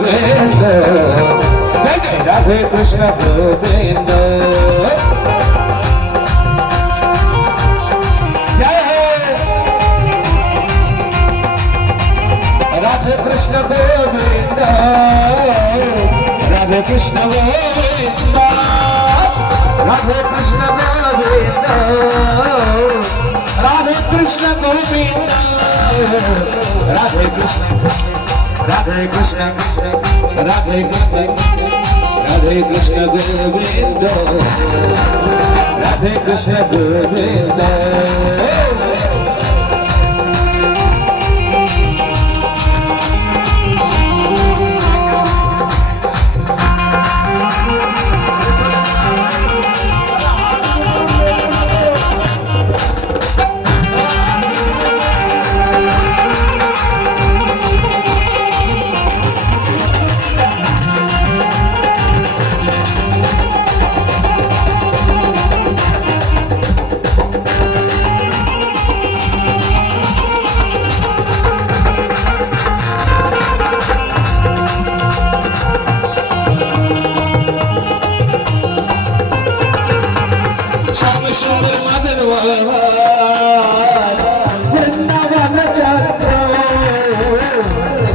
गोविंद जय जय राधे कृष्ण गोविंद, राधे कृष्ण गोविंद। राधे कृष्ण गोविंद राधे कृष्ण गोविंद राधे कृष्ण गोविंद राधे कृष्ण কৃষ্ণ রাধে কৃষ্ণ রাধে কৃষ্ণ রাধে কৃষ্ণ গোবিন্দ রাধে কৃষ্ণ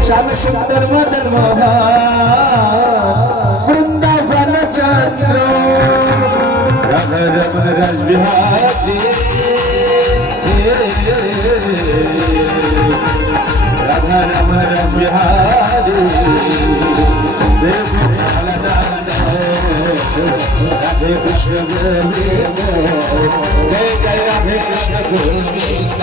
শ্যাম সুন্দর মদন বৃন্দাবন চন্দ্র রাধ রমন রস বিহারি রাধা রমন রস বিহারি দেব রাধে কৃষ্ণ গোবিন্দ জয় জয় রাধে কৃষ্ণ গোবিন্দ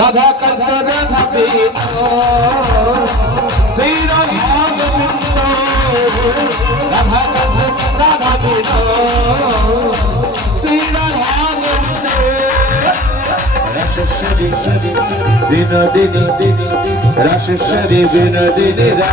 রাধা কান্ত রাধা পীত শ্রী রাধা রাধা কান্ত রাধা পীত শ্রী রাধা গোবিন্দ। রসস্বরী বিনোদিনী রসস্বরী বিনোদিনী রা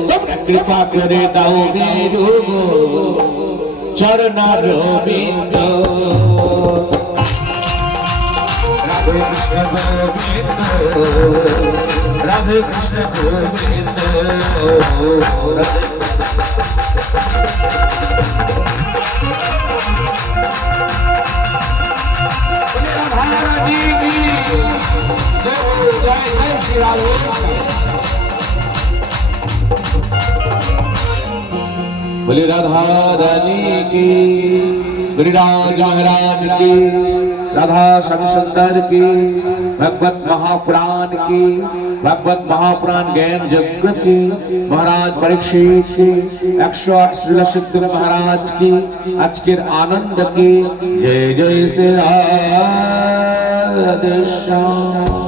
কৃপা করে দাও মেরু চরণ রবিন্দ রাধে কৃষ্ণ গোবিন্দ রাধে কৃষ্ণ গোবিন্দ রাধে রাধারানী बोले राधा रानी की गिरिराज महाराज की, राधा सभी सुंदर की, भगवत महाप्राण की, भगवत महाप्राण ज्ञान यज्ञ की, महाराज परीक्षित की, एक सौ आठ सिद्ध महाराज की आजकल आनंद की, जय जय श्री राधे श्याम।